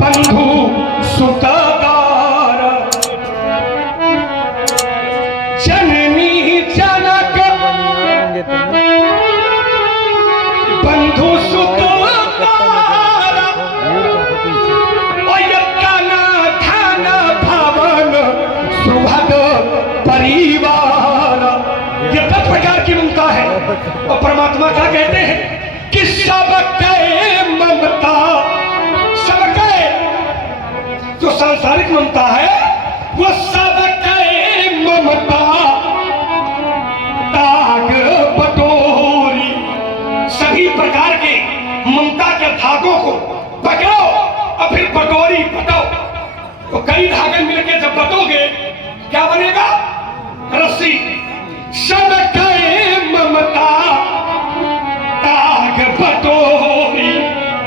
बंधु सुतदार जननी जनक बंधु सुतदार धन भवन सुभग परिवार। ये 10 प्रकार की ममता है। और परमात्मा क्या कहते हैं कि सबके ममता, सबके जो सांसारिक ममता है वो सबके ममता ताग बटोरी। सभी प्रकार के ममता के धागों को पकड़ो और फिर बटोरी बटो। तो कई धागे मिलके जब बटोगे क्या बनेगा? रस्सी। सबके ममता ताग बटोरी।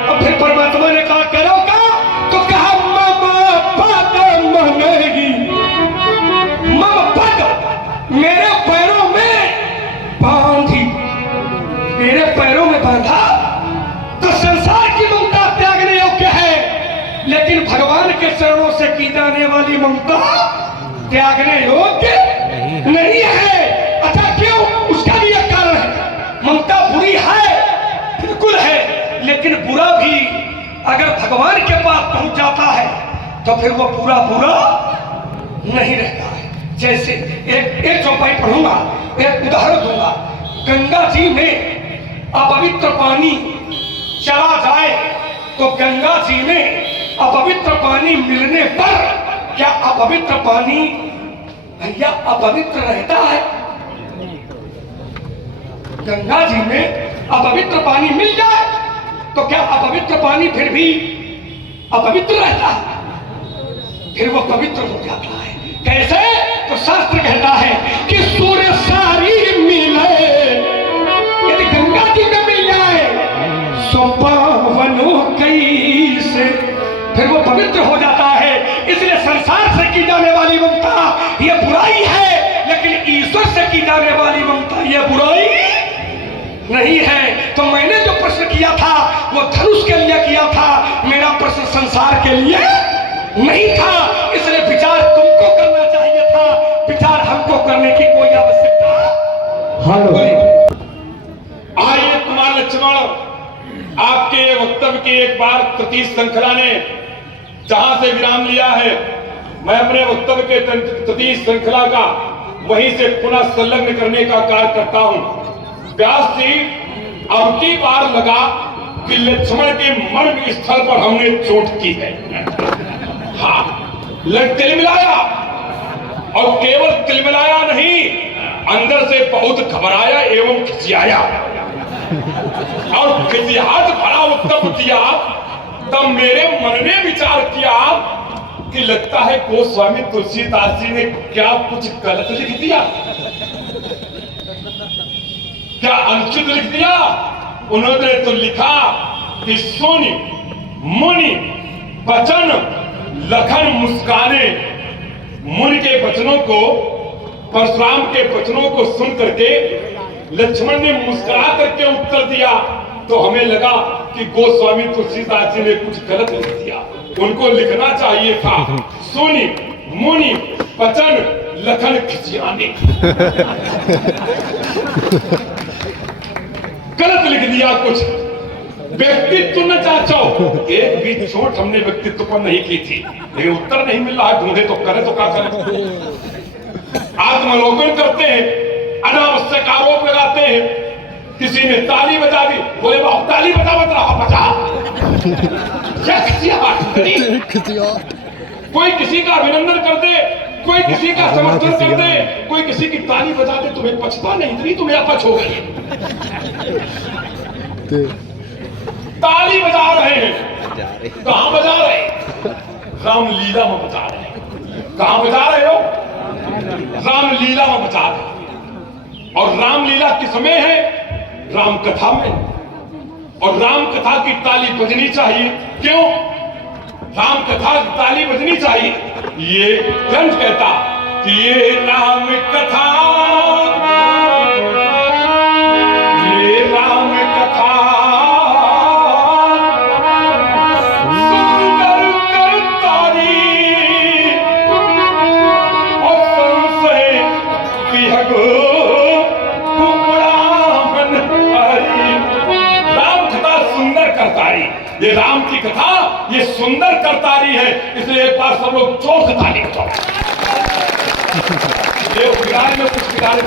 और फिर परमात्मा ने कहा करो का, तो कहा मम पद मनेगी। मम पद, मेरे पैरों में बांधी, मेरे पैरों में बांधा। तो संसार की ममता त्यागने योग्य है, लेकिन भगवान के चरणों से की जाने वाली ममता त्यागने योग्य नहीं है। अच्छा क्यों? उसका भी एक कारण है। ममता बुरी है, बिल्कुल है, लेकिन बुरा भी अगर भगवान के पास पहुंच जाता है तो फिर वो पूरा बुरा नहीं रहता है। जैसे एक चौपाई पढ़ूंगा, एक उदाहरण दूंगा। गंगा जी में अपवित्र पानी चला जाए तो गंगा जी में अपवित्र पानी मिलने पर क्या अपवित्र पानी भैया अपवित्र रहता है? गंगा जी में अपवित्र पानी मिल जाए तो क्या अपवित्र पानी फिर भी अपवित्र रहता है? फिर वो पवित्र हो जाता है। कैसे? तो शास्त्र कहता है कि सूर्य सारी मिले यदि गंगा जी में मिल जाए सो पावनो कैसे, फिर वो पवित्र हो जाता है। इसलिए संसार से की जाने वाली ममता ये बुराई है, लेकिन ईश्वर से की जाने वाली ममता ये बुराई नहीं है। तो मैंने जो प्रश्न किया था वो धनुष के लिए किया था, मेरा प्रश्न संसार के लिए नहीं था। इसलिए विचार तुमको करना चाहिए था, विचार हमको करने की कोई आवश्यकता नहीं। आइए कुमार लक्ष्मण, आपके वक्तव्य की एक बार तृतीय श्रृंखला ने जहां से विराम लिया है, मैं अपने वक्तव्य के तृतीय श्रृंखला का वहीं से पुनः संलग्न करने का कार्य करता हूं। व्यास जी, अब की बार लगा कि लक्ष्मण के मर्म स्थल पर हमने चोट की है। हाँ, तिलमिलाया, और केवल तिलमिलाया नहीं, अंदर से बहुत घबराया एवं खिसियाया। और खिसियाहट भरा वक्तव्य दिया। तब मेरे मन ने विचार किया कि लगता है गोस्वामी तुलसीदास जी ने क्या कुछ गलत लिख दिया, क्या अनुचित लिख दिया। उन्होंने तो लिखा कि सोनी मुनि वचन लखन मुस्काने। मुनि के वचनों को, परशुराम के वचनों को सुन करके लक्ष्मण ने मुस्कुरा करके उत्तर दिया। तो हमें लगा कि गोस्वामी तुलसीदास जी ने कुछ गलत लिख दिया। उनको लिखना चाहिए था सोनी मुनि वचन लखन खिसियाने। गलत लिख दिया कुछ। व्यक्तित्व न चाचो, एक भी चोट हमने व्यक्तित्व पर नहीं की थी, लेकिन उत्तर नहीं मिल रहा। ढूंढे तो करे तो क्या करें। आत्मलोकन करते हैं, अनावश्यक आरोप लगाते हैं। किसी ने ताली बजा दी, बोले बाबू ताली बजा मत रहा बजा। कोई किसी का अभिनंदन कर दे, कोई किसी का समर्थन कर दे, कोई किसी की ताली बजा दे, तुम्हें पछता नहीं, इतनी तुम्हें अपच हो गई। ताली बजा रहे हैं, कहां बजा रहे? रामलीला में बजा रहे हैं। कहां बजा रहे हो? रामलीला में बजा रहे हैं। और रामलीला किस में है? राम कथा में। और राम कथा की ताली बजनी चाहिए। क्यों राम कथा की ताली बजनी चाहिए? ये ग्रंथ कहता कि ये राम कथा, ये राम कथा ये राम की कथा ये सुंदर करतारी है, इसलिए एक बार सब लोग जोर से ताली बजाओ। ये बिगाड़े में कुछ बिगाड़े।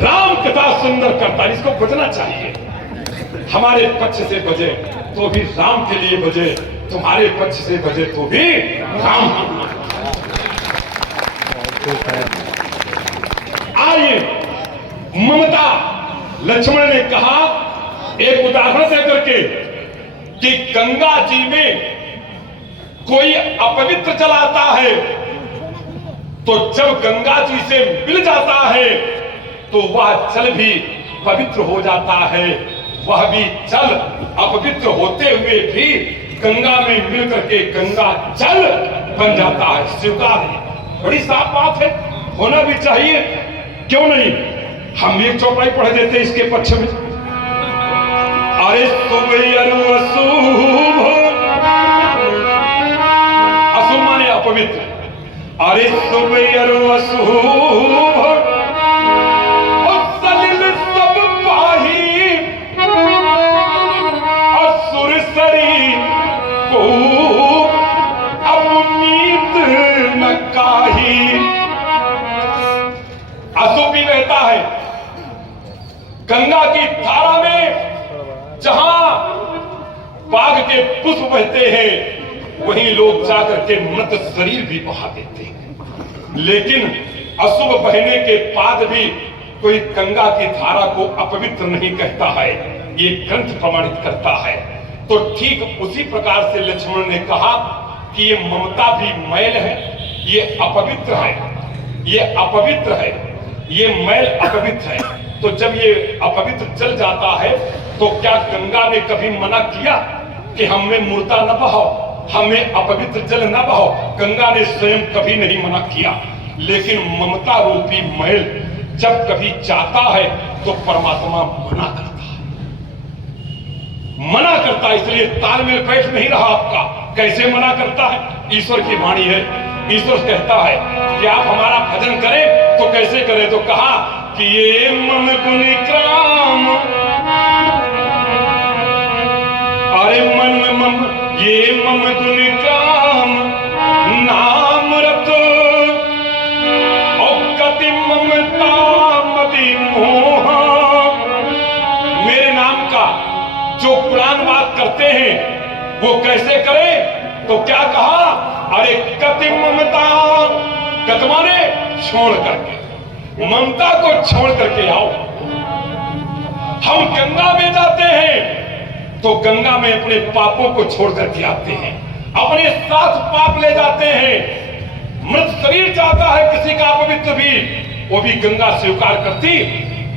राम कथा सुंदर करतारी, इसको बजना चाहिए। हमारे पक्ष से बजे तो भी राम के लिए बजे, तुम्हारे पक्ष से बजे तो भी राम। आइए, ममता लक्ष्मण ने कहा एक उदाहरण देकर के कि गंगा जी में कोई अपवित्र जल आता है तो जब गंगा जी से मिल जाता है तो वह जल भी पवित्र हो जाता है। वह भी जल अपवित्र होते हुए भी गंगा में मिल करके गंगा जल बन जाता है। स्वीकार है, बड़ी साफ बात है, होना भी चाहिए, क्यों नहीं। हम एक चौपाई पढ़ देते इसके पक्ष में। अरे अशुभ, अशुभ माने अपवित्र। अरे अशुभ सलिल सब पाही, असुर सरी को अपनीत न काही। अशुभ भी रहता है गंगा की धारा में, जहां बाघ के पुष्प बहते हैं वहीं लोग जाकर के मृत शरीर भी बहा देते हैं। लेकिन अशुभ बहने के बाद भी कोई गंगा की धारा को अपवित्र नहीं कहता है, ये ग्रंथ प्रमाणित करता है। तो ठीक उसी प्रकार से लक्ष्मण ने कहा कि ये ममता भी मैल है, ये अपवित्र है, ये अपवित्र है, ये मैल अपवित्र है। तो जब ये अपवित्र जल जाता है तो क्या गंगा ने कभी मना किया कि हमें मूर्ता न बहाओ, हमें अपवित्र जल न बहाओ? गंगा ने स्वयं कभी नहीं मना किया। लेकिन ममता रूपी मैल जब कभी चाहता है तो परमात्मा मना करता है, मना करता है। इसलिए तालमेल बैठ नहीं रहा आपका। कैसे मना करता है? ईश्वर की वाणी है। ईश्वर कहता है कि आप हमारा भजन करें तो कैसे करें? तो कहा कि ये मम गुण क्राम, अरे मन में मम, ये मम गुण क्राम नाम रत और कति ममता मति मोह। मेरे नाम का जो पुराण बात करते हैं वो कैसे करें? तो क्या कहा? अरे कति ममता, कत माने छोड़ करके, ममता को छोड़ करके आओ। हम गंगा में जाते हैं तो गंगा में अपने पापों को छोड़ करके आते हैं, अपने साथ पाप ले जाते हैं। मृत शरीर जाता है किसी का अपवित्र भी, वो भी गंगा स्वीकार करती।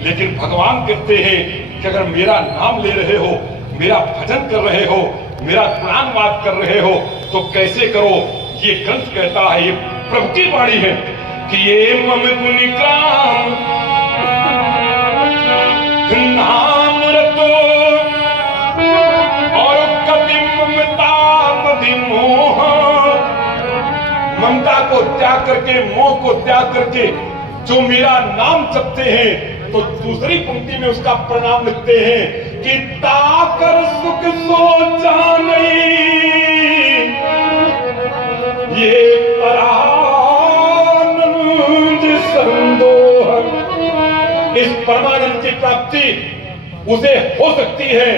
लेकिन भगवान कहते हैं कि अगर मेरा नाम ले रहे हो, मेरा भजन कर रहे हो, मेरा प्राण बात कर रहे हो तो कैसे करो? ये ग्रंथ कहता है, ये प्रभु की वाणी है कि ये मम गुण काम नाम रतो और कति ममता मधि मोह। ममता को त्याग करके, मोह को त्याग करके जो मेरा नाम जपते हैं, तो दूसरी पंक्ति में उसका प्रणाम लिखते हैं कि ताकर सुख सोचा नहीं, ये परानंद संदोह। इस परमानंद की प्राप्ति उसे हो सकती है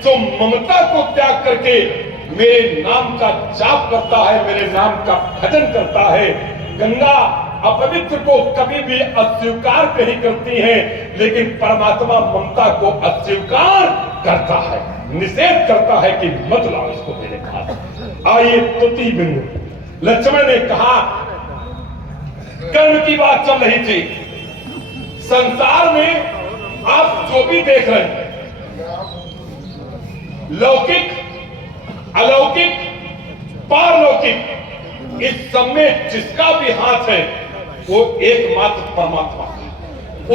जो ममता को त्याग करके मेरे नाम का जाप करता है, मेरे नाम का भजन करता है। गंगा अपवित्र को कभी भी अस्वीकार नहीं करती है, लेकिन परमात्मा ममता को अस्वीकार करता है, निषेध करता है कि मत लाओ इसको मेरे पास। आइए तुति बिंदु। लक्ष्मण ने कहा, कर्म की बात चल रही थी। संसार में आप जो भी देख रहे हैं, लौकिक, अलौकिक, पारलौकिक, इस सब में जिसका भी हाथ है वो एकमात्र परमात्मा है।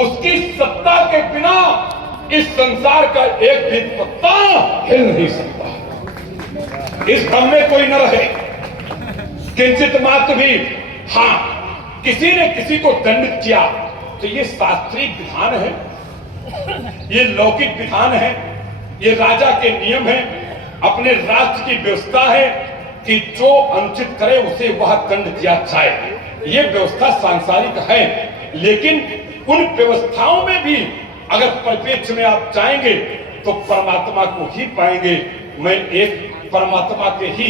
उसकी सत्ता के बिना इस संसार का एक भी पत्ता हिल नहीं सकता। इस भ्रम में कोई न रहे, किंचित मात्र भी। हाँ, किसी ने किसी को दंडित किया तो ये शास्त्रीय विधान है, ये लौकिक विधान है, ये राजा के नियम है, अपने राष्ट्र की व्यवस्था है कि जो अनुचित करे उसे वह दंड दिया जाए। ये व्यवस्था सांसारिक है, लेकिन उन व्यवस्थाओं में भी अगर परिप्रेक्ष्य में आप जाएंगे तो परमात्मा को ही पाएंगे। मैं एक परमात्मा के ही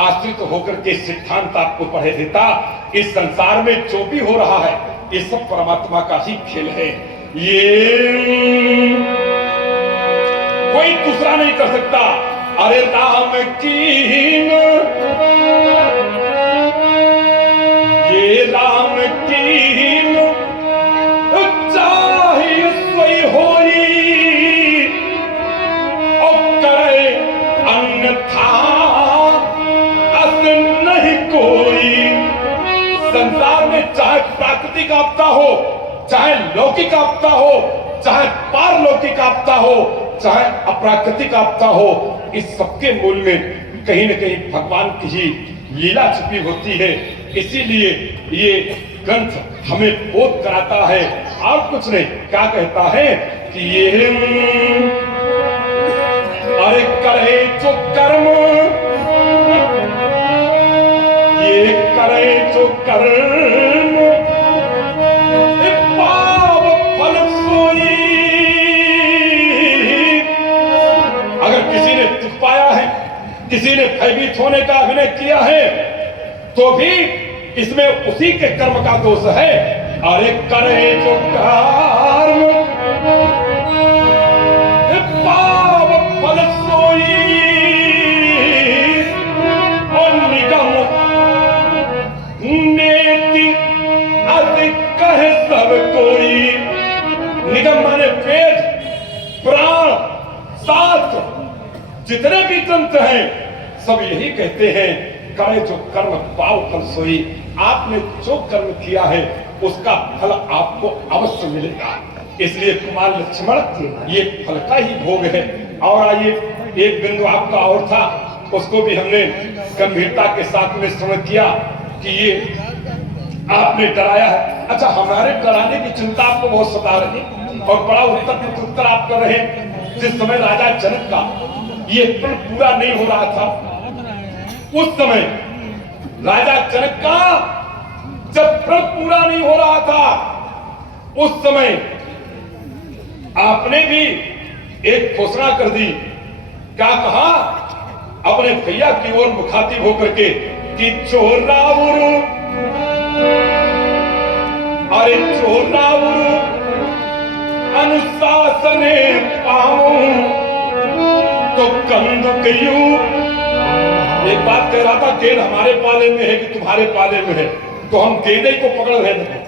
आश्रित होकर के सिद्धांत आपको पढ़े देता। इस संसार में जो भी हो रहा है ये सब परमात्मा का ही खेल है, ये कोई दूसरा नहीं कर सकता। अरे राम की ये राम की चाहे सोई होई और करे अन्यथा अस नहीं कोई। संसार में चाहे प्राकृतिक आपदा हो, चाहे लौकिक आपदा हो, चाहे पारलौकिक आपदा हो, चाहे अप्राकृतिक आपदा हो, इस सबके मूल में कहीं न कहीं भगवान की ही लीला छिपी होती है। इसीलिए ये ग्रंथ हमें बोध कराता है और कुछ नहीं। क्या कहता है कि ये अरे करे जो कर्म, ये करे जो कर्म पाप फल सोई। अगर किसी ने दुख पाया है, किसी ने भयभीत होने का अभिनय किया है, तो भी इसमें उसी के कर्म का दोष है। अरे करे जो कर्म पाप फल सोई और निगम नेति अति कहे सब कोई। निगम माने वेद, प्राण, शास्त्र, जितने भी ग्रंथ हैं सब यही कहते हैं करे जो कर्म पाव फल सोई। आपने जो कर्म किया है उसका फल आपको अवश्य मिलेगा। इसलिए कुमार लक्ष्मण ये फल का ही भोग है। और आइए एक बिंदु आपका और था, उसको भी हमने गंभीरता के साथ में श्रवण किया कि ये आपने डराया है। अच्छा, हमारे डराने की चिंता आपको बहुत सता रही और बड़ा उत्तर आप कर रहे हैं। जिस समय राजा जनक का ये प्रण पूरा नहीं हो रहा था, उस समय राजा जनक का जब प्रण पूरा नहीं हो रहा था, उस समय आपने भी एक घोषणा कर दी। क्या कहा? अपने भैया की ओर मुखातिब होकर के कि चोरावुरु, अरे चोरावुरु अनुशासने पाऊं तो कंदुकयू। एक बात कह रहा था, गेंद हमारे पाले में है कि तुम्हारे पाले में है, तो हम गेंदे को पकड़ रहे थे,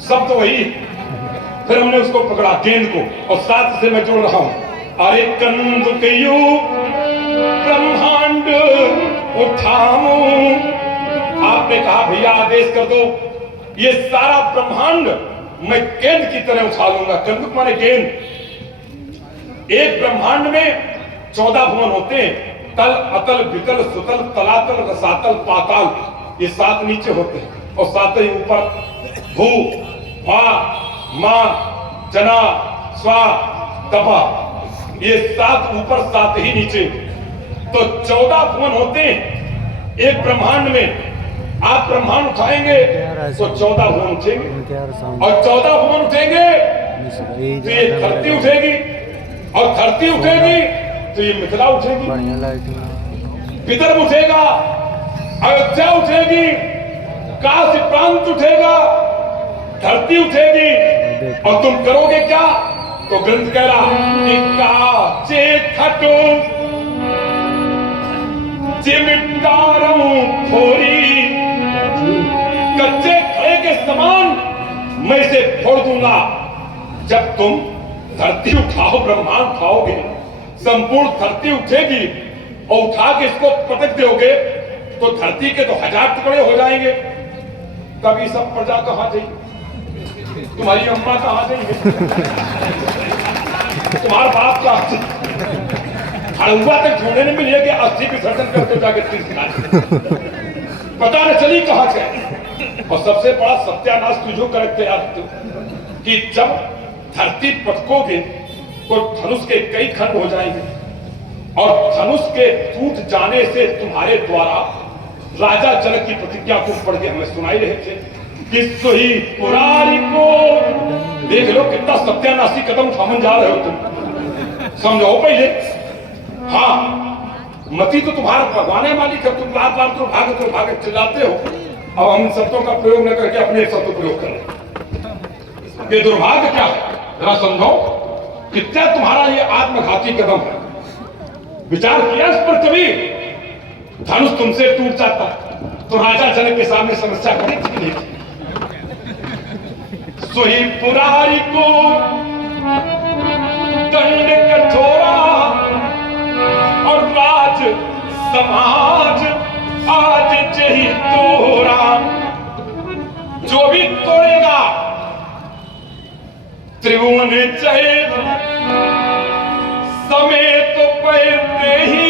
सब तो वही। फिर हमने उसको पकड़ा गेंद को, और साथ से मैं जोड़ रहा हूं, अरे कंदुकयू ब्रह्मांड उठाऊं। आपने कहा भैया आदेश कर दो, ये सारा ब्रह्मांड मैं गेंद की तरह उठा लूंगा। कंदुक माने गेंद। एक ब्रह्मांड में 14 भुवन होते हैं, तल, अतल, वितल, सुतल, तलातल, रसातल, पाताल। ये 7 नीचे होते हैं और 7 ही ऊपर। भू, भा, मा, जना, स्वा, तपा, ये 7 ऊपर 7 ही नीचे, तो 14 भुवन होते हैं एक ब्रह्मांड में। आप ब्रह्मांड उठाएंगे तो 14 भुवन उठेंगे, और 14 भुवन उठेंगे तो ये धरती उठेगी, और धरती उठेगी तो ये मिथिला उठेगी, विदर्भ उठेगा, अयोध्या उठेगी, काशी प्रांत उठेगा, धरती उठेगी। और तुम करोगे क्या? तो ग्रंथ कह रहा कि काचे खटो चिमिटारू फोरी, कच्चे खड़े के समान मैं इसे फोड़ दूंगा। जब तुम धरती उठाओ, ब्रह्मांड उठाओगे, संपूर्ण धरती उठेगी और उठा के इसको पटक दोगे तो धरती के तो 1000 टुकड़े हो जाएंगे। तब ये सब प्रजा कहां जाएगी? तुम्हारी अम्मा कहां जाएंगे? तुम्हारा बाप का हड़ुआ तक ढूंढने में मिले कि 80 विसर्जन करते जाके 30 पता न चली कहां से। और सबसे बड़ा सत्यानाश तुझो करते यार कि जब धरती पटकोगे तो धनुष के कई खंड हो जाएंगे और धनुष के टूट जाने से तुम्हारे द्वारा राजा जनक की प्रतिज्ञा को पढ़ के हमें सुनाई रहे थे कि सोही पुरारी को देख लो कितना सत्यानाशी कदम थामन जा रहे हो तुम, समझो पहले। हाँ, मती तो तुम्हारा भगवान है मालिक है, तुम बार तो भागे चिल्लाते हो। अब हम शब्दों का प्रयोग न करके अपने शब्द प्रयोग करें। ये दुर्भाग्य क्या है जरा समझो, कितना तुम्हारा ये आत्मघाती कदम है। विचार किया इस पर कभी? धनुष तुमसे टूट जाता तो राजा जनक के सामने समस्या बड़ी थी नहीं थी। सोही पुरारी को दंड कठोरा और राज समाज आज जही तोरा। जो भी तोड़ेगा त्रिभुवन चाहे समेत तो पैते ही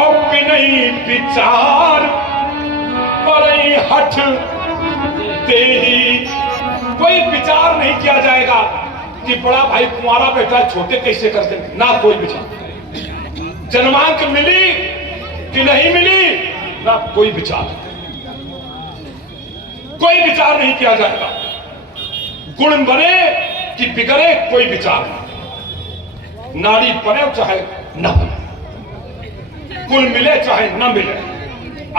और नहीं विचार पर हठ दे ही। कोई विचार नहीं किया जाएगा कि बड़ा भाई तुम्हारा बेटा छोटे कैसे करते, ना कोई विचार। जन्मांक मिली कि नहीं मिली, ना कोई विचार नहीं किया जाएगा। गुण बने कि बिगड़े कोई विचार नहीं। नारी बने चाहे न बने, कुल मिले चाहे न मिले,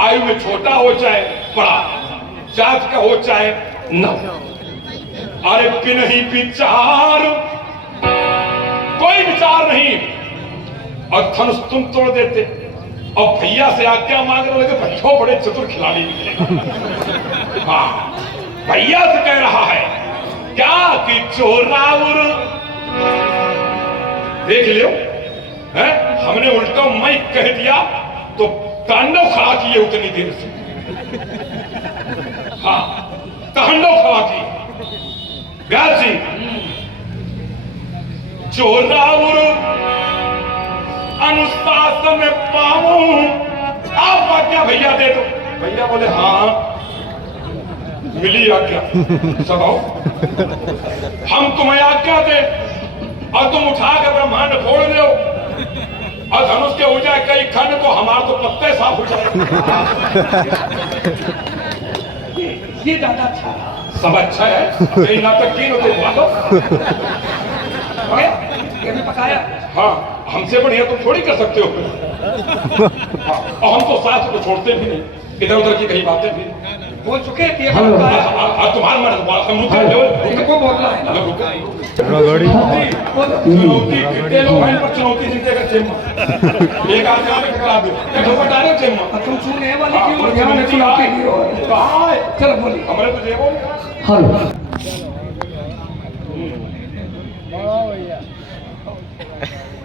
आयु में छोटा हो चाहे बड़ा, जात का हो चाहे न। अरे कि नहीं विचार, कोई विचार नहीं। और धनुष तुम तोड़ देते और भैया से आज्ञा मांगने लगे। भैया बड़े चतुर खिलाड़ी मिले। हाँ, भैया से कह रहा है क्या कि चोराउर देख लियो है? हमने उल्टा मैं कह दिया तो तांडव खड़ा किए उतनी देर से। हाँ, तांडव खड़ा किए। व्यास जी, चोराउर अनुशासन में पाऊं, आप आज्ञा भैया दे दो। भैया बोले हाँ मिली आज्ञा, सदाओ हम तुम्हें आज्ञा दे और तुम उठा के ब्रह्मांड फोड़ दो और धनुष के हो जाए कई खंड तो हमारा तो पत्ते साफ हो जाए। ये ज्यादा अच्छा है। सब अच्छा है, कई नाटक की नो ये भी पकाया। हाँ, हमसे बढ़िया तुम थोड़ी कर सकते हो। हाँ, और हम तो साथ को छोड़ते भी नहीं, इधर उधर की कहीं बातें भी बोल चुके थे। तुम्हारा मन हम को बोलना है चुनौती कितने लोग हैं पर चुनौती जीतेगा चेम्मा। एक आदमी आगे टकरा दो ठोकर डालो चेम्मा। तुम सुनने वाली क्यों ध्यान से चुनौती हो? कहां है? चलो बोलिए। हमारे तो जेबों में।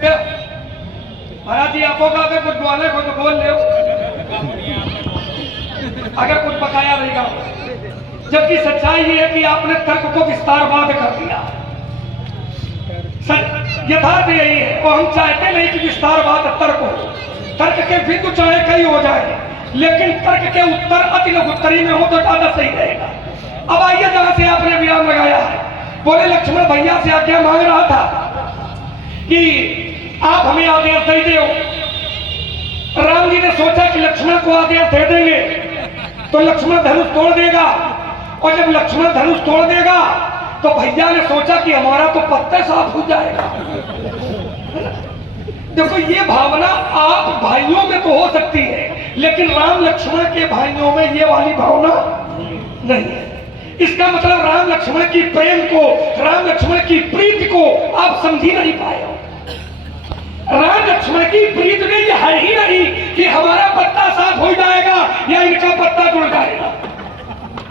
हेलो महाराज जी, आपको का कुछ बोले को तो बोल ले, अगर कुछ बकाया रहेगा। जबकि सच्चाई ये है कि आपने तर्क को विस्तारवाद कर दिया। यथार्थ यही है और हम चाहते नहीं कि विस्तारवाद तर्क हो। तर्क के बिंदु चाहे कई हो जाए, लेकिन तर्क के उत्तर अति लघुत्तरी में हो तो ज्यादा सही रहेगा। अब आइए जहां से आपने विराम लगाया है, बोले लक्ष्मण भैया से आज्ञा मांग रहा था कि आप हमें आदेश दे दो। राम जी ने सोचा कि लक्ष्मण को आदेश दे देंगे तो लक्ष्मण धनुष तोड़ देगा, और जब लक्ष्मण धनुष तोड़ देगा तो भैया ने सोचा कि हमारा तो पत्ते साफ हो जाएगा। देखो, ये भावना आप भाइयों में तो हो सकती है, लेकिन राम लक्ष्मण के भाइयों में ये वाली भावना नहीं है। इसका मतलब राम लक्ष्मण की प्रेम को, राम लक्ष्मण की प्रीति को आप समझ ही नहीं पाए हो। राम लक्ष्मण की प्रीति में यह है ही नहीं कि हमारा पत्ता साफ हो जाएगा या इनका पत्ता जुड़ जाएगा।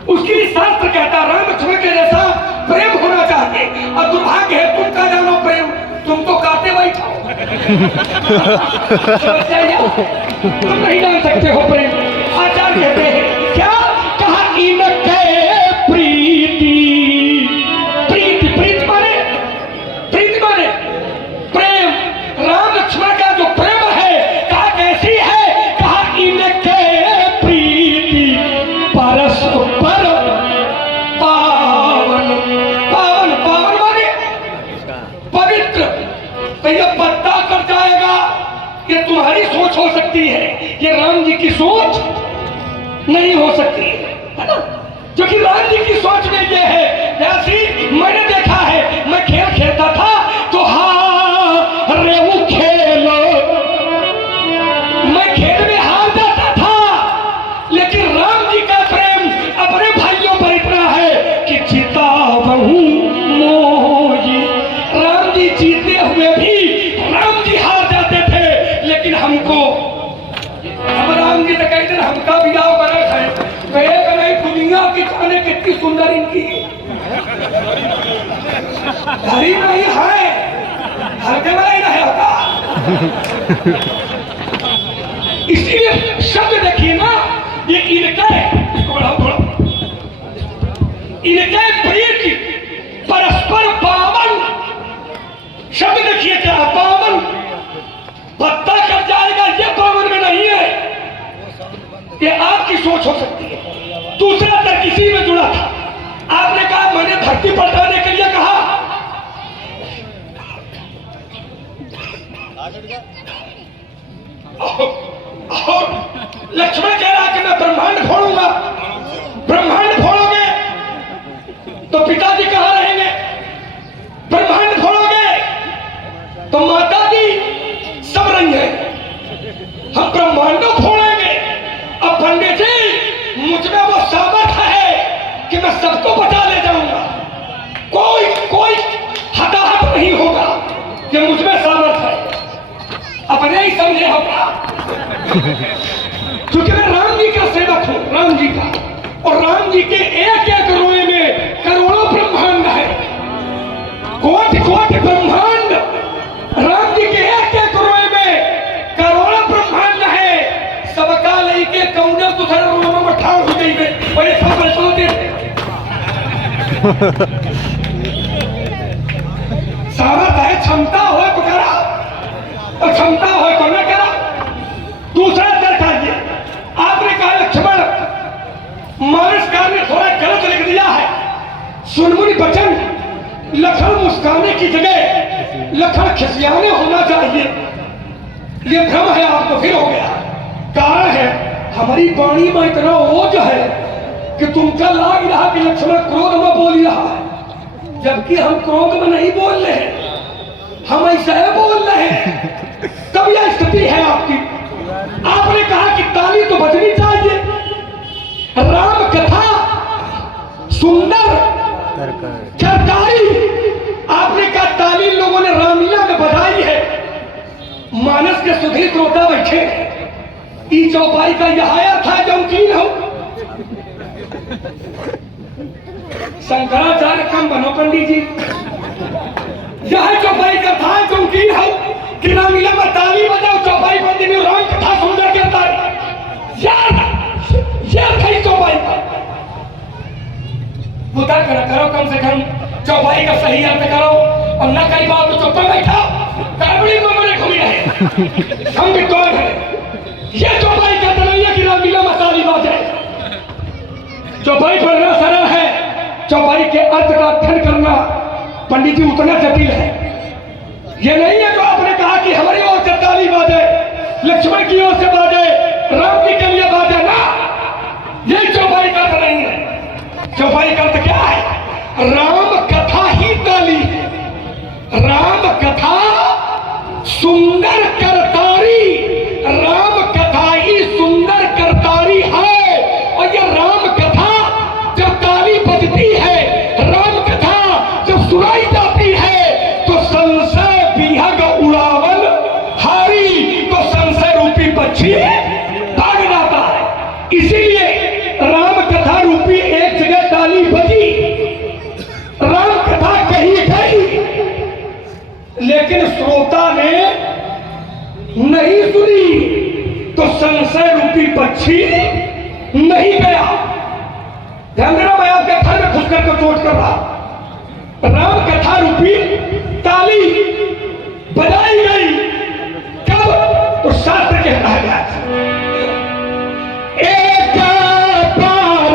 उसके लिए शास्त्र कहता है राम लक्ष्मण के जैसा प्रेम होना चाहिए। और दुर्भाग्य है तुम का जानो प्रेम, तुम तो काटे बैठो। तुम नहीं जान सकते हो प्रेम। आचार्य कहते हैं क्या कहा, इनके प्रीति, प्रीति प्रीति माने, प्रीति माने प्रेम। राम लक्ष्मण का जो प्रेम है कहा कैसी है, कहा इनके प्रीति परस्पर पावन। पावन पावन माने पवित्र, तो ये पत्ता कर जाएगा। ये तुम्हारी सोच हो सकती है, ये राम जी की सोच नहीं हो सकती है ना? क्योंकि राम जी की सोच में ये है, जैसे मैंने देखा है, मैं खेल खेलता था तो हाँ रेहू खेलो, मैं खेल में हार जाता था, लेकिन राम जी का प्रेम अपने भाइयों पर इतना है कि जीता बहु मोही। राम जी जीते हुए भी राम जी हार जाते थे, लेकिन हमको, हम राम जी ने कहते हैं हमका बिगाव करे थे, गए नहीं दुनिया की जाने कितनी सुंदर इनकी घड़ी नहीं है, हल्के में नहीं होता। इसीलिए शब्द देखिए ना, ये इनके प्रीति परस्पर पावन, शब्द देखिए क्या पावन, पत्ता कर जाएगा ये पावन में नहीं है, ये आपकी सोच हो सकती है। दूसरा तर्क इसी में जुड़ा था, आपने कहा मैंने धरती पलटाने के लिए कहा, और लक्ष्मण कह रहा कि मैं ब्रह्मांड फोड़ूंगा। ब्रह्मांड फोड़ोगे तो पिताजी कहां रहेंगे? ब्रह्मांड फोड़ोगे तो माता जी सब रही है, हम ब्रह्मांडों फोड़ेंगे। अब पंडित जी मुझमें वो सामर्थ है कि मैं सबको बचा ले जाऊंगा, कोई हताहत नहीं होगा, ये मुझमें सामर्थ है, अपने ही समझे होगा। क्योंकि मैं राम जी का सेवक हूं, राम जी का, और राम जी के एक एक रोए में करोड़ों ब्रह्मांड है, कोटि कोटि ब्रह्मांड, राम जी के एक एक रोए में करोड़ों ब्रह्मांड है। सबका लेके कौने तुझर रोमा में ठाड़ हो गई है, और ये सब बरसाते सामर्थ है, क्षमता हो तो करा, और क्षमता हो तो न करा। दूसरा तर्क है, आपने कहा लक्ष्मण, मानसकार ने थोड़ा गलत लिख दिया है, सुनमुनि बचन लखन मुस्काने की जगह लखन खिसियाने होना चाहिए, ये भ्रम है, आपको फिर हो गया। कारण है हमारी वाणी में इतना ओज है कि तुमका लाग रहा कि लक्ष्मण क्रोध में बोल रहा है, जबकि हम क्रोध में नहीं बोल रहे हैं, हम ऐसा है बोल रहे हैं। तब यह स्थिति है आपकी। आपने कहा कि ताली तो बजनी चाहिए, राम कथा सुंदर चरकारी, आपने कहा ताली लोगों ने रामलीला में बजाई है। मानस के सुधी श्रोता बैठे, ई चौपाई का यह आया था जमकीन हो, शंकराचार्य कम बनो पंडित जी, यह चौपाई का था जमकीन हो कि रामलीला में ताली बजाओ, चौपाई बंदी में राम कथा सुंदर करता है, यार थी चौपाई का बुता करो, कम से कम चौपाई का सही अर्थ करो, और न कई बात तो चुप्पा बैठा काबड़ी में मरे घूमी रहे, हम भी कौन है? ये चौपाई कहते नहीं है कि रामलीला में ताली बाजे। चौपाई पढ़ना सरल है, चौपाई के अर्थ का अध्ययन करना पंडित जी उतना जटिल है। ये नहीं है जो आपने कहा कि हमारी ओर से ताली बाजे, लक्ष्मण की ओर से बाजे, राम जी के लिए बाजे ना, ये चौपाई का अर्थ नहीं है। चौपाई का अर्थ क्या है? राम कथा ही ताली है, राम कथा सुंदर करतारी, राम कथा ही सुंदर करतारी है। और ये राम कथा जब ताली बजती है, राम कथा जब सुनाई जाती है, तो संशय विहग उड़ावल हारी, तो संशय रूपी पक्षी भाग जाता है। इसीलिए राम कथा रूपी एक जगह ताली बजी, राम कथा कही गई, लेकिन श्रोता ने नहीं सुनी, तो संशय रूपी पक्षी नहीं गया। ध्यान देना, मैं आपके घर में घुस करके चोट कर रहा। राम कथा रूपी ताली बजाई गई, कब? तो शास्त्र कहता है एक बार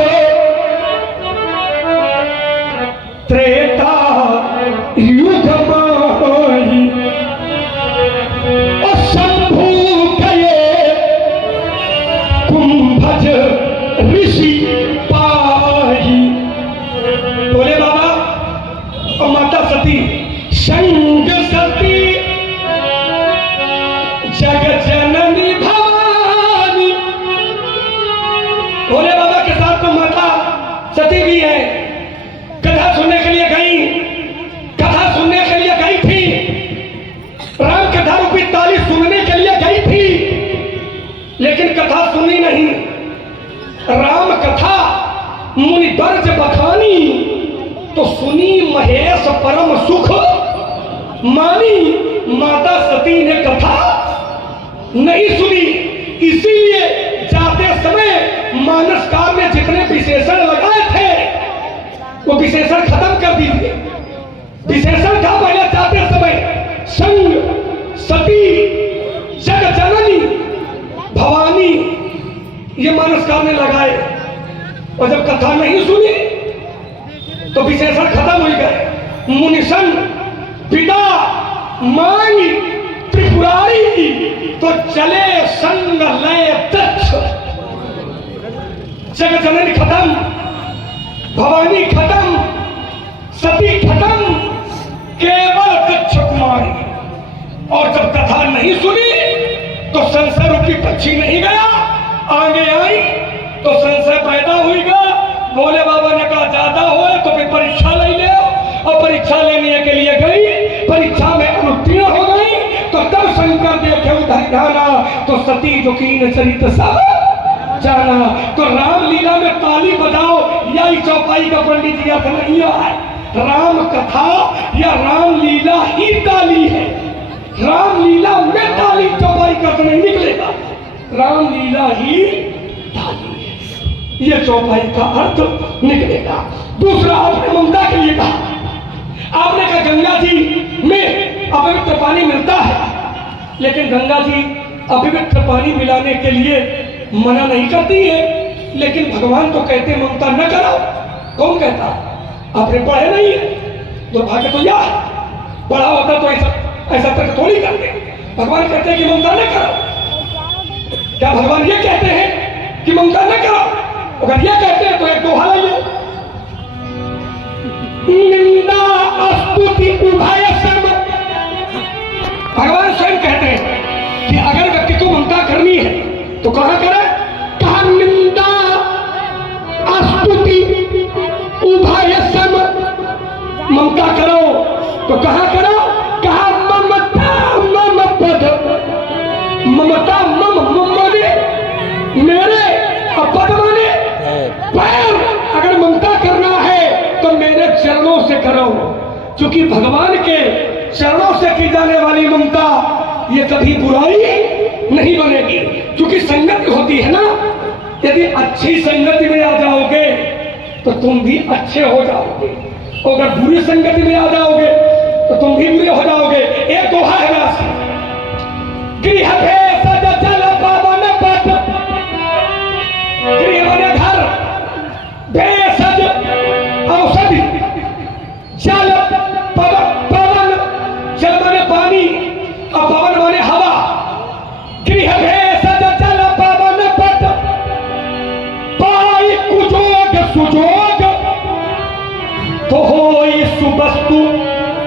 त्रेता युग कथा सुनी नहीं। राम कथा मुनि दर्ज बखानी, तो सुनी महेश परम सुख मानी। माता सती ने कथा नहीं सुनी, इसीलिए जाते समय मानस काल में जितने विशेषण लगाए थे वो विशेषण खत्म कर दीजिए। विशेषण था पहले जाते समय संग, सती, जग जननी, भवानी, ये मानस काल में लगाए, और जब कथा नहीं सुनी तो विशेषण खत्म हो गए। मुनिशन, पिता, मांगी, त्रिपुरारी, तो चले संग लय दक्ष। जग जननी खत्म, भवानी खत्म, सती खत्म, केवल दक्ष कुमारी। और जब कथा नहीं सुनी तो संशय रूपी पक्षी नहीं गया, आगे आई तो संशय पैदा हुई गा। भोले बाबा ने कहा ज्यादा हो तो फिर परीक्षा ले ले, और परीक्षा लेने के लिए गई, परीक्षा में अनुत्तीर्ण हो गई। तो तब शंकर देखे उधर ध्याना, तो सती जो कीन चरित सब जाना। तो रामलीला में ताली बजाओ, यही चौपाई का पंडित जी अर्थ नहीं है। राम कथा या रामलीला ही ताली है। रामलीला में ताली चौपाई का अर्थ नहीं निकलेगा, रामलीला ही ताली है, ये चौपाई का अर्थ निकलेगा। दूसरा, आपने ममता के लिए कहा, आपने कहा गंगा जी में अपवित्र पानी मिलता है, लेकिन गंगा जी अपवित्र पानी मिलाने के लिए मना नहीं करती है, लेकिन भगवान तो कहते ममता न करो। कौन कहता? आपने पढ़े नहीं है, दुर्भाग्य तो यह पढ़ा होता तो ऐसा तर्क थोड़ी करते। भगवान कहते हैं कि ममता न करो। क्या भगवान ये कहते हैं कि ममता न करो? अगर ये कहते हैं तो एक दोहा लाइए, निंदा स्तुति उभय सम। भगवान स्वयं कहते हैं कि अगर व्यक्ति को ममता करनी है तो कहां करे? कहा निंदा स्तुति उभय सम। ममता करो तो कहां करो? कहा ममता मम पद। ममता मम, मम माने मेरे, और पद माने पैर। अगर ममता करना है तो मेरे चरणों से करो, क्योंकि भगवान के चरणों से की जाने वाली ममता ये कभी बुराई नहीं बनेगी, क्योंकि संगति होती है ना। यदि अच्छी संगति में आ जाओगे तो तुम भी अच्छे हो जाओगे, और अगर बुरी संगति में आ जाओगे तो तुम भी बुरे हो जाओगे। एक दोहा है राशि, गृह भेषज जल पावन पद। गृह माने घर, भेषज औषधि, जल पवन, जल माने पानी और पवन माने हवा। गृह भेषज जल पावन पद, पाई कुजोग सुजोग, तो होई सुवस्तु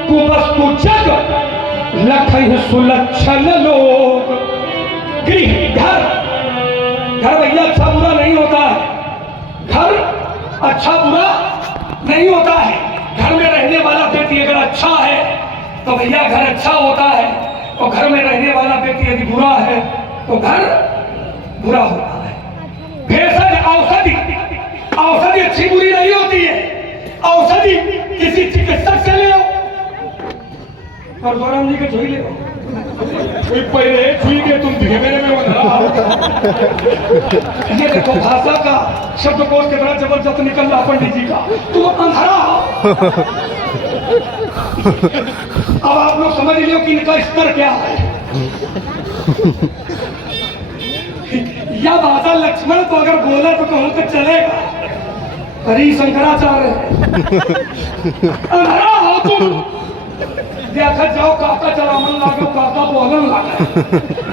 कुवस्तु जग, लखई सुलक्षण लोग। गृह घर, घर भैया अच्छा बुरा नहीं होता है, घर अच्छा बुरा नहीं होता है। घर में रहने वाला व्यक्ति अगर अच्छा है तो भैया घर अच्छा होता है, और घर में रहने वाला व्यक्ति यदि बुरा है तो घर बुरा होता है। भेषज औषधि, औषधि अच्छी बुरी नहीं होती है। औषधि किसी चिकित्सक से ले आओ, और गौराम जी के छुई ले आओ। कोई पहले छुई के तुम धीमे में ये देखो भाषा का शब्दकोश कितना जबरदस्त निकल रहा पंडित जी का। तुम अंधारा हो। अब आप लोग समझ लो कि इनका स्तर क्या है। यह भाषा लक्ष्मण तो अगर बोला तो कहूं तो चलेगा, हरि शंकराचार्य अंधारा हो तुम। देखा जाओ काका चलावन लागो, काका बोलन लागा।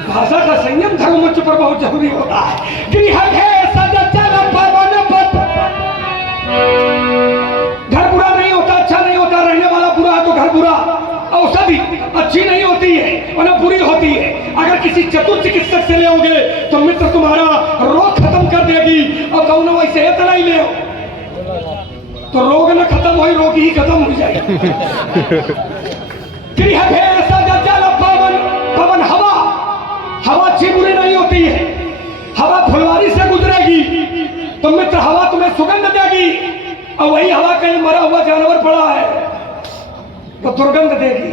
भाषा का संयम धर्म मंच पर बहुत जरूरी होता है। गृह भेषज जल पावन पद। घर बुरा नहीं होता, अच्छा नहीं होता, रहने वाला बुरा है तो घर बुरा। औषधि अच्छी नहीं होती है और न बुरी होती है। अगर किसी चतुर चिकित्सक से लेओगे तो मित्र तुम्हारा रोग खत्म कर देगी, और कौन वैसे है तलाई ले तो रोग न खत्म हो, रोग ही खत्म हो जाएगा। गृह भेषज जल पवन, पवन हवा, हवा अच्छी बुरी नहीं होती है। हवा और वही हवा कहीं मरा हुआ जानवर पड़ा है तो दुर्गंध देगी,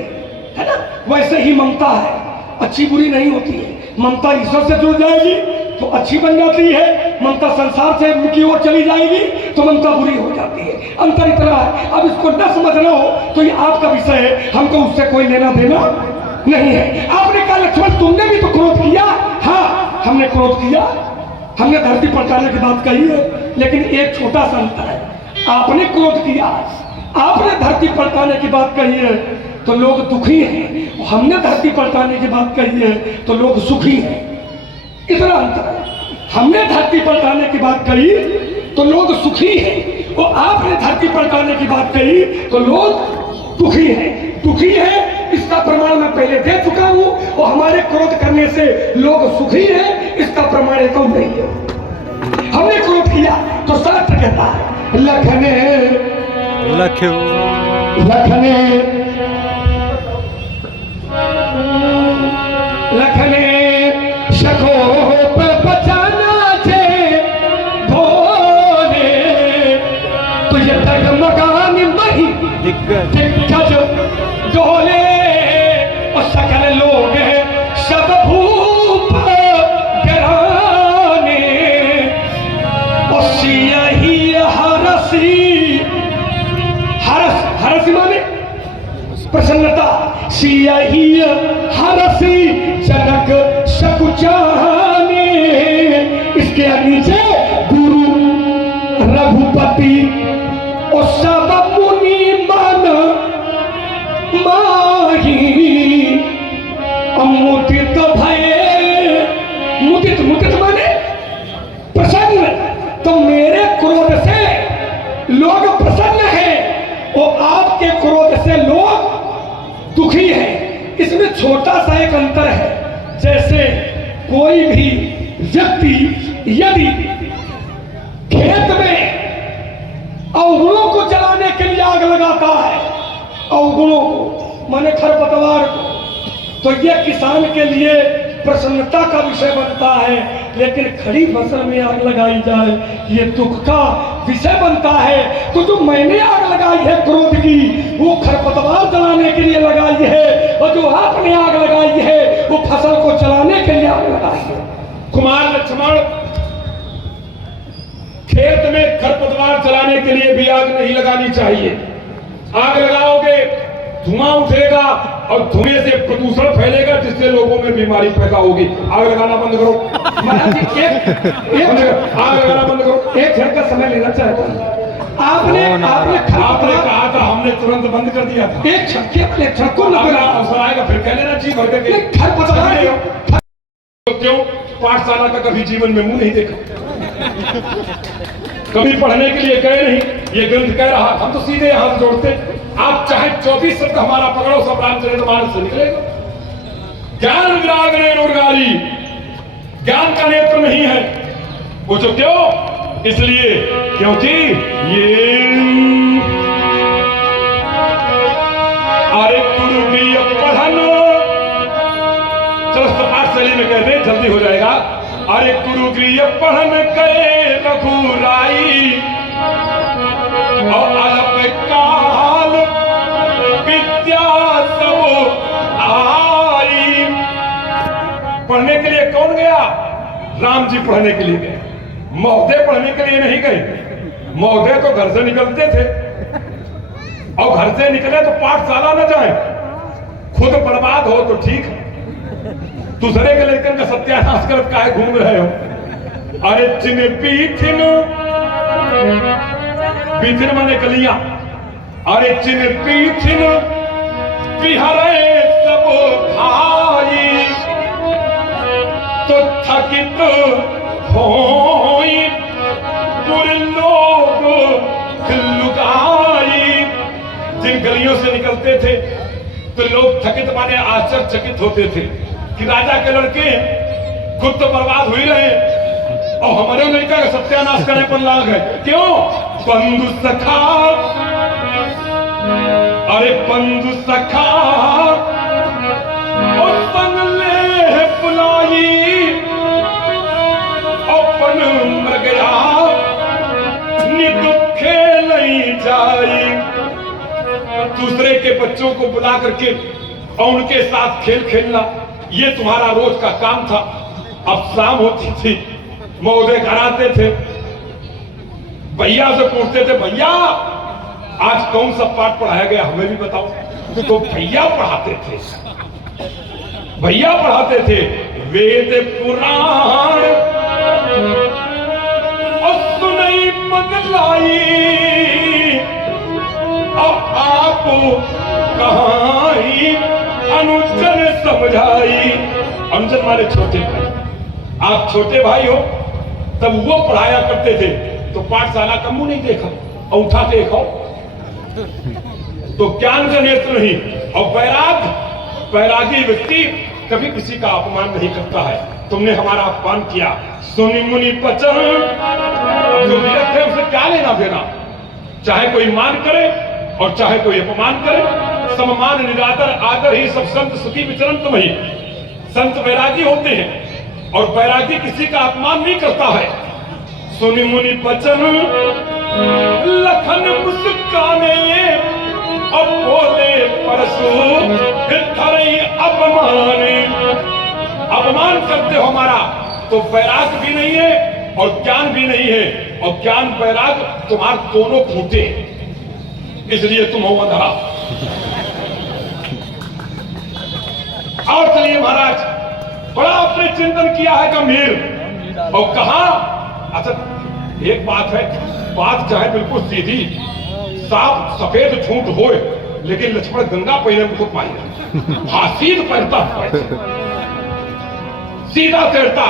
है ना। वैसे ही ममता है, अच्छी बुरी नहीं होती है। ममता ईश्वर से जुड़ जाएगी तो अच्छी बन जाती है, ममता संसार से की ओर चली जाएगी तो ममता बुरी हो जाती है। अंतर इतना है। अब इसको न समझना हो तो ये आपका विषय है, हमको उससे कोई लेना देना नहीं है। आपने कहा लक्ष्मण तुमने भी तो क्रोध किया। हाँ, हमने क्रोध किया, हमने धरती पलटाने की बात कही है, लेकिन एक छोटा सा अंतर है। आपने क्रोध किया, आपने धरती पलटाने की बात कही है तो लोग दुखी हैं, हमने धरती पलटाने की बात कही है तो लोग सुखी हैं। इतना अंतर है। हमने धरती पलटाने की बात कही तो लोग सुखी हैं, और आपने धरती पलटाने की बात कही तो लोग दुखी हैं। दुखी है इसका प्रमाण मैं पहले दे चुका हूं, और हमारे क्रोध करने से लोग सुखी हैं इसका प्रमाण एक और नहीं है। हमने क्रोध किया तो शास्त्र कहता है लखने लखने लखने शकोप बचाना थे भोले, तुझे डगमगान मही दिग्गज डोले, और सकल लोग सब भूप गिराने, और सियाही हरसी, हरसी माने प्रसन्नता, सियाही हरसी जनक सकुचाने, इसके नीचे गुरु रघुपति और सब मुनि मन माही, मुदित भये, मुदित मुदित माने प्रसन्न, तो मेरे क्रोध से लोग प्रसन्न हैं और आपके क्रोध से लोग दुखी हैं। इसमें छोटा सा एक अंतर है। जैसे कोई भी व्यक्ति यदि खेत में अवगुणों को जलाने के लिए आग लगाता है, अवगुणों को माने खरपतवार को, तो यह किसान के लिए प्रसन्नता का विषय बनता है, लेकिन खड़ी फसल में आग लगाई जाए ये दुख का विषय बनता है। तो जो मैंने आग लगाई है क्रोध की, वो खरपतवार जलाने के लिए लगाई है, और जो आपने आग लगाई है वो फसल को जलाने के लिए आग लगाई है। कुमार लक्ष्मण, खेत में खरपतवार जलाने के लिए भी आग नहीं लगानी चाहिए। आग लगाओगे धुआं उठेगा और धुएं से प्रदूषण फैलेगा, जिससे लोगों में बीमारी पैदा होगी। आग लगाना बंद करो। आग लगाना बंद करो। एक क्षण का समय लेना चाहता हूं। आपने कहा था, हमने तुरंत बंद कर दिया था। एक क्षण को अवसर आएगा फिर कह लेना जी भर के। क्यों पाठशाला का कभी जीवन में मुंह नहीं देखा, कभी पढ़ने के लिए गए नहीं, ये ग्रंथ कह रहा, हम तो सीधे हाथ जोड़ते। आप चाहे 24 शब्द हमारा पकड़ो, सब रामचरितमानस से निकलेगा। ज्ञान विराग ने उर्गाली, ज्ञान का नेत्र नहीं है। पूछो क्यों? इसलिए क्योंकि ये अरे गुरु की पढ़न, चलो पाठ शैली में कहते जल्दी हो जाएगा। अरे गुरु की पढ़न कहे रघुराई, और अलप काल विद्या सब आई। पढ़ने के लिए कौन गया? राम जी पढ़ने के लिए गए। महोदय पढ़ने के लिए नहीं गए। महोदय तो घर से निकलते थे, और घर से निकले तो पाठशाला न जाए। खुद बर्बाद हो तो ठीक है, दूसरे के लेकर का सत्यानाश कर काहे घूम रहे हो? अरे चिन पीथिन, पीथिन माने कलियां। अरे चिन पीथिन बिहरे सब भाई, तो थकित होई पूरे लोग लुगाई। जिन गलियों से निकलते थे तो लोग थकित माने आश्चर्यचकित होते थे कि राजा के लड़के खुद तो बर्बाद हो ही रहे और हमारे लड़का का सत्यानाश करने पर लाग है। क्यों? बंधु सखा, अरे बंधु सखा और संग ले बुलाई, अपन मर गया निदुखे नहीं जाई। दूसरे के बच्चों को बुला करके और उनके साथ खेल खेलना, ये तुम्हारा रोज का काम था। अब शाम होती थी, महोदय घर आते थे, भैया से पूछते थे, भैया आज कौन सा पाठ पढ़ाया गया, हमें भी बताओ। तो भैया पढ़ाते थे, भैया पढ़ाते थे वेद पुराण और सुनई बदलाई। अब आप कहाई अनुचर समझाई। अनुचर मारे छोटे भाई, आप छोटे भाई हो, तब वो पढ़ाया करते थे तो पाठशाला का मुंह नहीं देखा और उठा के खाओ, तो ज्ञान का नेत्र नहीं। और बैरागी व्यक्ति कभी किसी का अपमान नहीं करता है। तुमने हमारा अपमान किया, सुनी मुनि बचन, जो विरक्त है उसे क्या लेना देना, चाहे कोई मान करे और चाहे कोई अपमान करे, सम्मान निरादर आदर ही सब संत सुखी विचरण तुम ही। संत बैरागी होते हैं और बैरागी किसी का अपमान नहीं करता है। सुनी मुनि बचन लखन मुस्काने अब बोले परसु धरई अपमाने। अपमान करते हो हमारा, तो बैराग भी नहीं है और ज्ञान भी नहीं है, और ज्ञान बैराग तुम्हारे दोनों फूटे, इसलिए तुम हो अंधा। और चलिए महाराज, बड़ा आपने चिंतन किया है गंभीर, और कहा अच्छा एक बात है, बात चाहे बिल्कुल सीधी साफ सफेद झूठ होए, लेकिन लक्ष्मण गंगा पहले मुकुट पाई हासीद पहनता सीधा तैरता।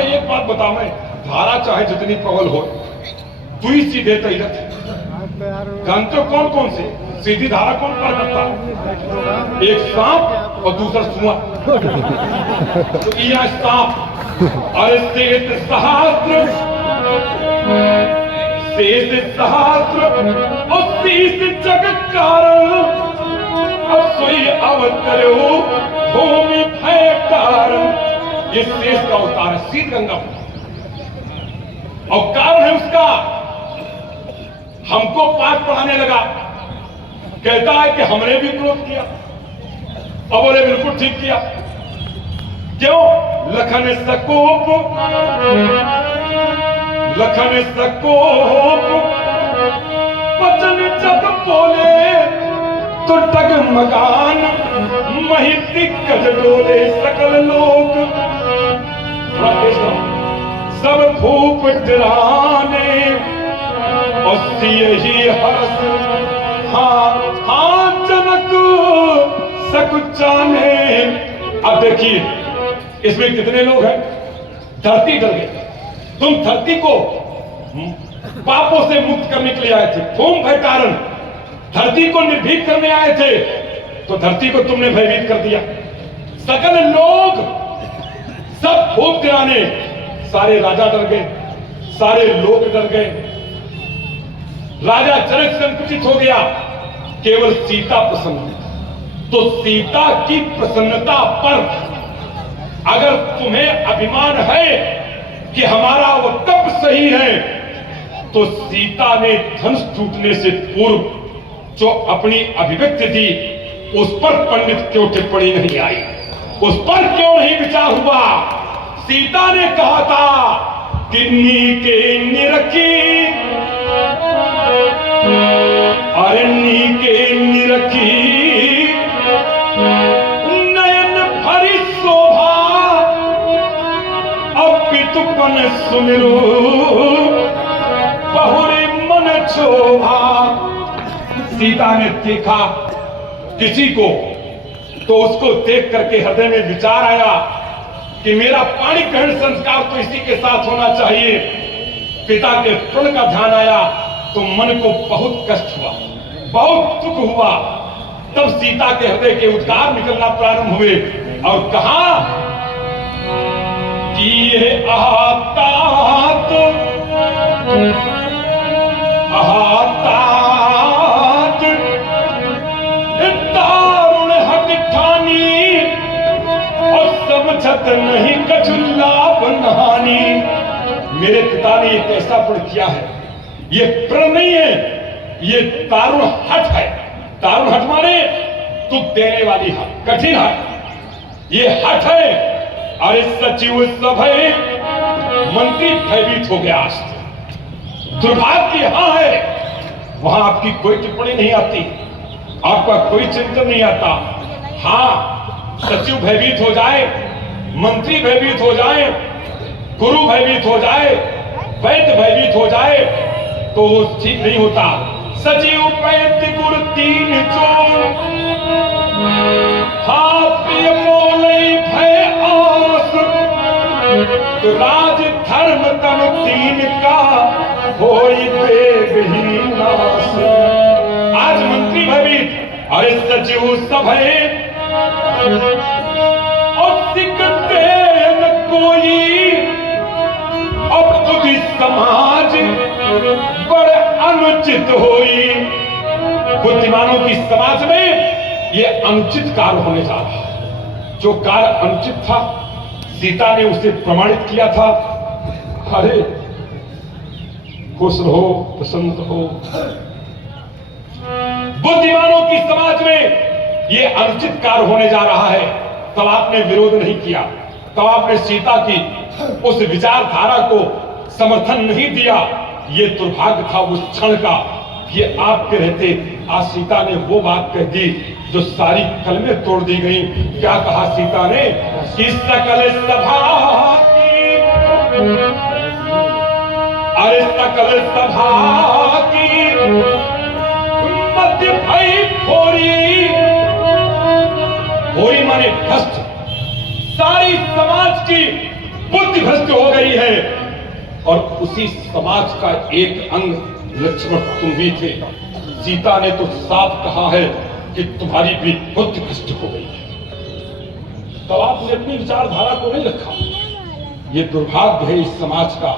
एक बात बता, मैं धारा चाहे जितनी प्रबल हो, तू ही सीधे तैरत। जानते हो कौन कौन से सीधी धारा कौन पार करता? एक सांप और दूसरा सुआ। तो यह सांप और शेष सहस्त्र, शेष सहस्त्र और शीश जग कारण, और सोई अवतरो भूमि भय कारण। ये शेष का अवतार है, शीत गंगा, और कारण है उसका। हमको पाठ पढ़ाने लगा, कहता है कि हमने भी क्रोध किया, और बोले बिल्कुल ठीक किया। क्यों? लखन सकोप, लखन सकोप वचन जब बोले, तो डगमगान मही दिग्गज डोले सकल लोग। सब भूप डराने और यही हर्ष, हाँ जनक सकुचाने। अब देखिए इसमें कितने लोग हैं। धरती डर गई। तुम धरती को पापों से मुक्त करने के लिए आए थे, भूम भय कारण धरती को निर्भीक करने आए थे, तो धरती को तुमने भयभीत कर दिया। सकल लोग सब भूप गिराने, सारे राजा डर गए, सारे लोग डर गए। राजा जनक संकुचित हो गया, केवल सीता प्रसन्न हुई। तो सीता की प्रसन्नता पर अगर तुम्हें अभिमान है कि हमारा वक्तव्य सही है, तो सीता ने धनुष टूटने से पूर्व जो अपनी अभिव्यक्ति दी, उस पर पंडित क्यों टिप्पणी नहीं आई, उस पर क्यों नहीं विचार हुआ? सीता ने कहा था कि नीके निरखी, अरे नीके निरखी नयन भरी शोभा, अपितुपन सुमिरो बहुरे मन शोभा। सीता ने देखा किसी को, तो उसको देख करके हृदय में विचार आया कि मेरा पाणी ग्रहण संस्कार तो इसी के साथ होना चाहिए। पिता के प्रण का ध्यान आया तो मन को बहुत कष्ट हुआ, बहुत दुख हुआ। तब सीता के हृदय के उद्गार निकलना प्रारंभ हुए और कहा कि ये आतात, आतात दारुण हक ठानी और समझत नहीं कछु लाभ नहानी। मेरे पिता ने एक ऐसा प्रण किया है, ये प्रण नहीं है, ये दारुण हट है। दारुण हट माने तू देने वाली हट, कठिन हट, ये हट है। और इस सचिव सभा मंत्री भयभीत हो गया। आज दुर्भाग्य यहां है, वहां आपकी कोई टिप्पणी नहीं आती, आपका कोई चिंतन नहीं आता। हाँ, सचिव भयभीत हो जाए, मंत्री भयभीत हो जाए, गुरु भयभीत हो जाए, वैद्य भयभीत हो जाए तो वो ठीक नहीं होता। सचिव वैद्य गुरु तीन चोर, हाँ प्रिय मोलई भय आस, तो राज धर्म तन तीन का होई बेग ही नाश। आज मंत्री भयभीत और सचिव सभे और दिखते न कोई, अब बुद्धि समाज बड़े अनुचित होई। बुद्धिमानों की समाज में ये अनुचित कार्य होने जा रहा है। जो कार्य अनुचित था, सीता ने उसे प्रमाणित किया था। अरे खुश रहो, प्रसन्न रहो। बुद्धिमानों की समाज में ये अनुचित कार्य होने जा रहा है, तब आपने विरोध नहीं किया, तब आपने सीता की उस विचारधारा को समर्थन नहीं दिया। ये दुर्भाग्य था उस क्षण का। ये आपके रहते आज सीता ने वो बात कह दी जो सारी कलमें तोड़ दी गई। क्या कहा सीता ने कि सकल सभा की, अरे सकल सभा की मध्य भई फोरी। फोरी माने भ्रष्ट, सारी समाज की बुद्धि भ्रष्ट हो गई है। और उसी समाज का एक अंग लक्ष्मण तुम भी थे। सीता ने तो साफ कहा है कि तुम्हारी भी बुद्धि भ्रष्ट हो गई है। तो आपने अपनी विचारधारा को नहीं रखा। ये दुर्भाग्य है इस समाज का,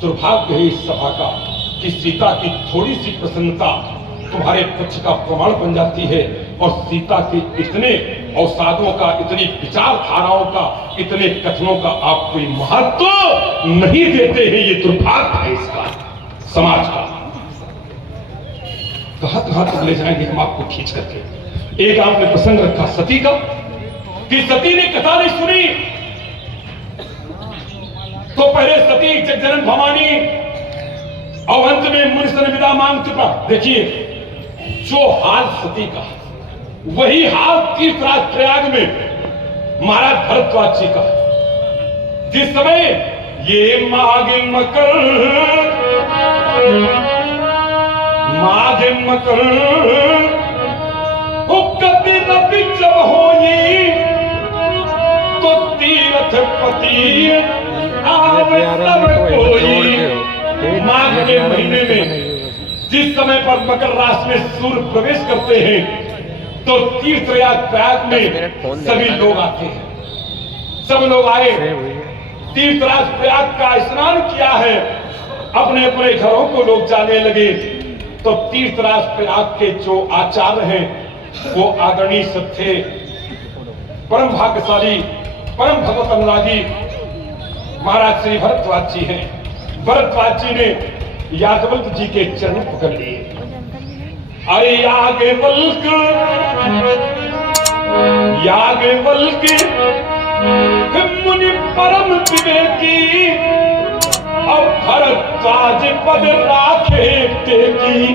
दुर्भाग्य है इस सभा का कि सीता की थोड़ी सी प्रसन्नता तुम्हारे पक्ष का प्रमाण बन जाती है और सीता के इतने अवसादों का, इतनी विचारधाराओं का, इतने कथनों का आप कोई महत्व नहीं देते हैं। ये दुर्भाग्य है इसका समाज का। कहां कहां तक ले जाएंगे हम आपको खींच करके। एक आपने प्रसंग रखा सती का कि सती ने कथा नहीं सुनी तो पहले सती जगजनन भवानी और अंत में मुनि से विदा मांग चुका। देखिए जो हाल सती का वही हाल तीर्थराज प्रयाग में महाराज भरद्वाज जी का। जिस समय ये माघ मकर कति नदी जब होई तो तीर्थ पति आवे सब कोई। माघ के महीने में जिस समय पर मकर राशि में सूर्य प्रवेश करते हैं तो तीर्थराज में सभी लोग आते हैं। सब लोग आए, तीर्थराज प्रयाग का स्नान किया है, अपने अपने घरों को लोग जाने लगे। तो तीर्थराज प्रयाग के जो आचार्य हैं वो आदरणीय सब थे, परम भाग्यशाली, परम भगवत अनुरागी महाराज श्री भरद्वाज जी हैं। भरद्वाज जी ने याज्ञवल्क्य जी के चरण पकड़ लिए। अरे याज्ञवल्क्य मुनि परम विवेकी, अब भरद्वाज पद राखे टेकी।